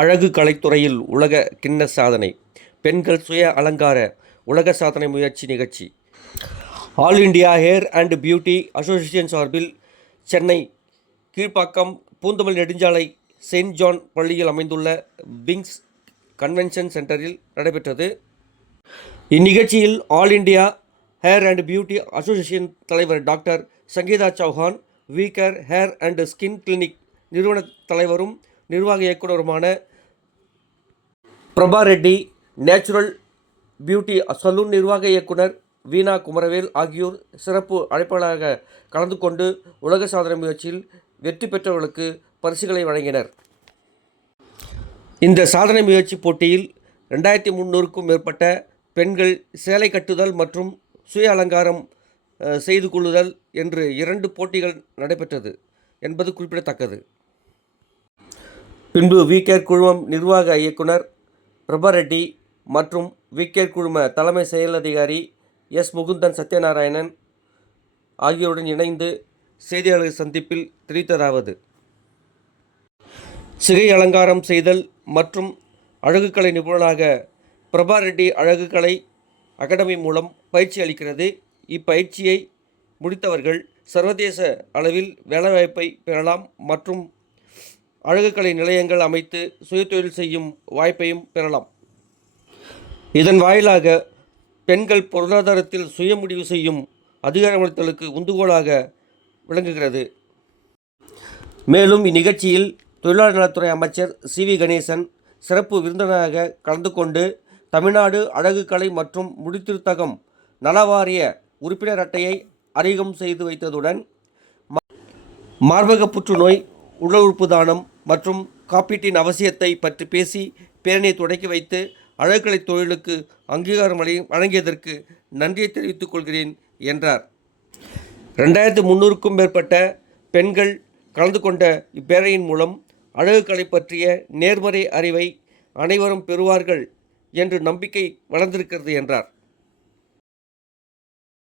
அழகு கலைத்துறையில் உலக கின்னஸ் சாதனை. பெண்கள் சுய அலங்கார உலக சாதனை முயற்சி நிகழ்ச்சி. All India hair and beauty association சார்பில் சென்னை கீழ்ப்பாக்கம் பூந்தமல்லி நெடுஞ்சாலை செயின்ட் ஜான் பள்ளியில் அமைந்துள்ள விங்ஸ் கன்வென்ஷன் சென்டரில் நடைபெற்றது. இந்நிகழ்ச்சியில் all India hair and beauty association தலைவர் டாக்டர் சங்கீதா சௌஹான், வீக்கர் ஹேர் அண்ட் ஸ்கின் கிளினிக் நிறுவன தலைவரும் நிர்வாக இயக்குநருமான Prabha Reddy, natural beauty salon நிர்வாக இயக்குனர் வீணா குமரவேல் ஆகியோர் சிறப்பு அழைப்பாளராக கலந்து கொண்டு உலக சாதனை முயற்சியில் வெற்றி பெற்றவர்களுக்கு பரிசுகளை வழங்கினர். இந்த சாதனை முயற்சி போட்டியில் 2300க்கும் மேற்பட்ட பெண்கள் சேலை கட்டுதல் மற்றும் சுய அலங்காரம் செய்து கொள்ளுதல் என்று 2 போட்டிகள் நடைபெற்றது என்பது குறிப்பிடத்தக்கது. பின்பு விகேர் குழுமம் நிர்வாக இயக்குனர் பிரபா ரெட்டி மற்றும் விகேர் குழும தலைமை செயல் அதிகாரி எஸ். முகுந்தன் சத்யநாராயணன் ஆகியோருடன் இணைந்து செய்தியாளர் சந்திப்பில் தெரிவித்ததாவது: சிகை அலங்காரம் செய்தல் மற்றும் அழகுக்கலை நிபுணராக பிரபா ரெட்டி அழகுக்கலை அகாடமி மூலம் பயிற்சி அளிக்கிறது. இப்பயிற்சியை முடித்தவர்கள் சர்வதேச அளவில் வேலைவாய்ப்பை பெறலாம் மற்றும் அழகுக்கலை நிலையங்கள் அமைத்து சுயதொழில் செய்யும் வாய்ப்பையும் பெறலாம். இதன் வாயிலாக பெண்கள் பொருளாதாரத்தில் சுய முடிவு செய்யும் அதிகாரமளித்தலுக்கு உந்துகோலாக விளங்குகிறது. மேலும் இந்நிகழ்ச்சியில் தொழிலாளர் நலத்துறை அமைச்சர் சி.வி. கணேசன் சிறப்பு விருந்தினராக கலந்து கொண்டு தமிழ்நாடு அழகுக்கலை மற்றும் முடித்திருத்தகம் நலவாரிய உறுப்பினர் அட்டையை அறிமுகம் செய்து வைத்ததுடன் மார்பக புற்றுநோய், உடல் உறுப்பு தானம் மற்றும் காப்பீட்டின் அவசியத்தை பற்றி பேசி பேரணியை தொடக்கி வைத்து அழகுக்கலை தொழிலுக்கு அங்கீகாரம் வழங்கியதற்கு நன்றியை தெரிவித்துக் கொள்கிறேன் என்றார். 2300க்கும் மேற்பட்ட பெண்கள் கலந்து கொண்ட இப்பேரணியின் மூலம் அழகுக்கலை பற்றிய நேர்மறை அறிவை அனைவரும் பெறுவார்கள் என்று நம்பிக்கை வளர்ந்திருக்கிறது என்றார்.